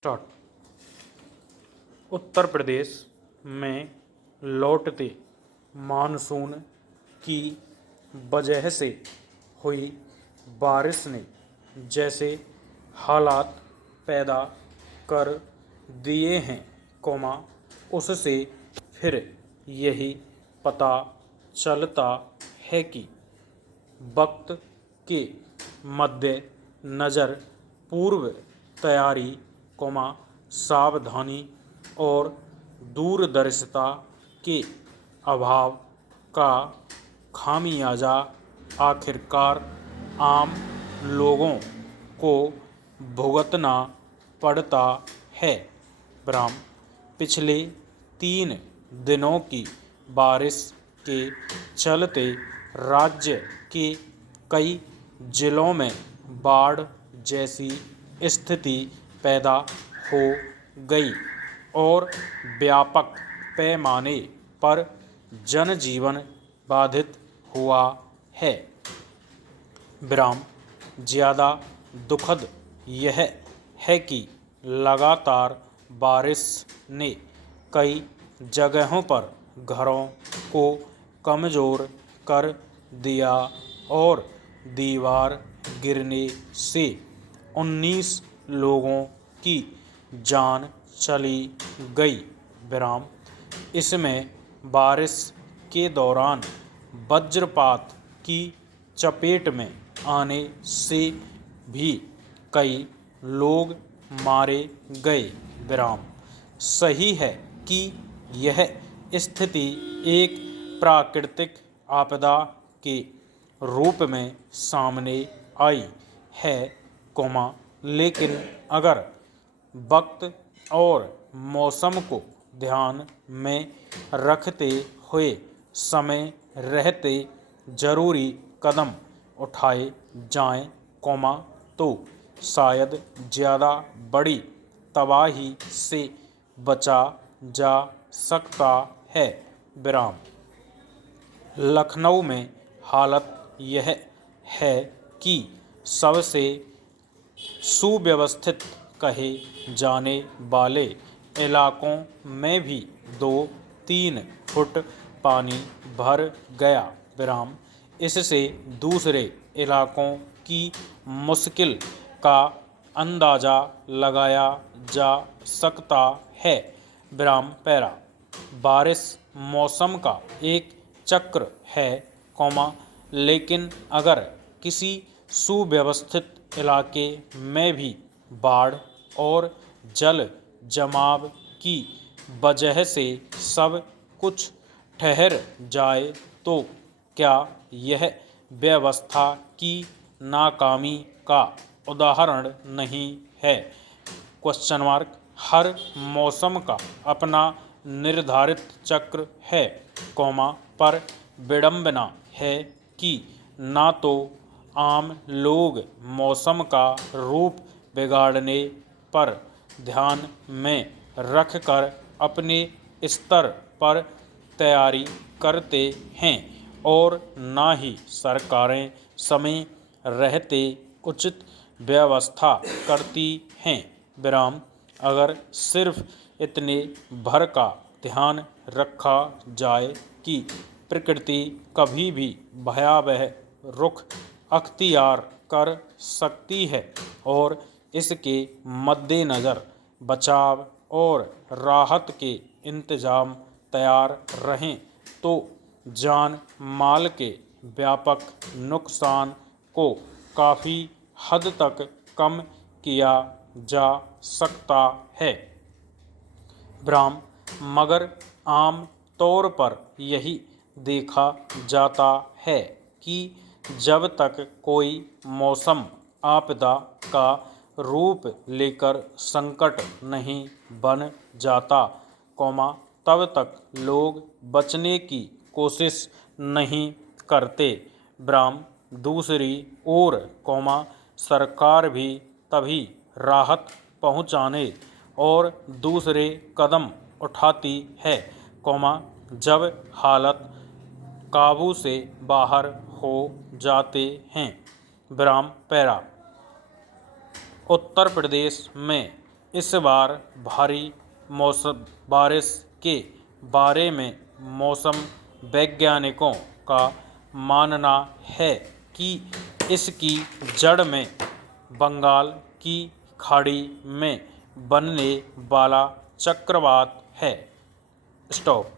Start. Uttar Pradesh में लौटते monsoon की वजह से हुई बारिश ने जैसे हालात पैदा कर दिए हैं, उससे फिर यही पता चलता है कि वक्त के मद्दे नज़र पूर्व तैयारी, सावधानी और दूरदर्शिता के अभाव का खामियाजा आखिरकार आम लोगों को भुगतना पड़ता है। पिछले 3 दिनों की बारिश के चलते राज्य के कई जिलों में बाढ़ जैसी स्थिति पैदा हो गई और व्यापक पैमाने पर जनजीवन बाधित हुआ है। ज़्यादा दुखद यह है कि लगातार बारिश ने कई जगहों पर घरों को कमज़ोर कर दिया और दीवार गिरने से 19 लोगों की जान चली गई। इसमें बारिश के दौरान वज्रपात की चपेट में आने से भी कई लोग मारे गए। सही है कि यह स्थिति एक प्राकृतिक आपदा के रूप में सामने आई है, लेकिन अगर वक्त और मौसम को ध्यान में रखते हुए समय रहते जरूरी कदम उठाए जाएं, तो शायद ज़्यादा बड़ी तबाही से बचा जा सकता है। लखनऊ में हालत यह है कि सबसे सुव्यवस्थित कहे जाने वाले इलाकों में भी 2-3 फुट पानी भर गया। इससे दूसरे इलाकों की मुश्किल का अंदाज़ा लगाया जा सकता है। बारिश मौसम का एक चक्र है, लेकिन अगर किसी सुव्यवस्थित इलाके में भी बाढ़ और जल जमाव की वजह से सब कुछ ठहर जाए तो क्या यह व्यवस्था की नाकामी का उदाहरण नहीं है? हर मौसम का अपना निर्धारित चक्र है, पर विडंबना है कि ना तो आम लोग मौसम का रूप बिगाड़ने पर ध्यान में रखकर अपने स्तर पर तैयारी करते हैं और ना ही सरकारें समय रहते उचित व्यवस्था करती हैं। अगर सिर्फ इतने भर का ध्यान रखा जाए कि प्रकृति कभी भी भयावह रुख अख्तियार कर सकती है और इसके मद्देनज़र बचाव और राहत के इंतजाम तैयार रहें, तो जान माल के व्यापक नुकसान को काफ़ी हद तक कम किया जा सकता है। मगर आम तौर पर यही देखा जाता है कि जब तक कोई मौसम आपदा का रूप लेकर संकट नहीं बन जाता, तब तक लोग बचने की कोशिश नहीं करते। दूसरी ओर, सरकार भी तभी राहत पहुंचाने और दूसरे कदम उठाती है, जब हालत काबू से बाहर हो जाते हैं। उत्तर प्रदेश में इस बार भारी मौसम बारिश के बारे में मौसम वैज्ञानिकों का मानना है कि इसकी जड़ में बंगाल की खाड़ी में बनने वाला चक्रवात है। स्टॉप।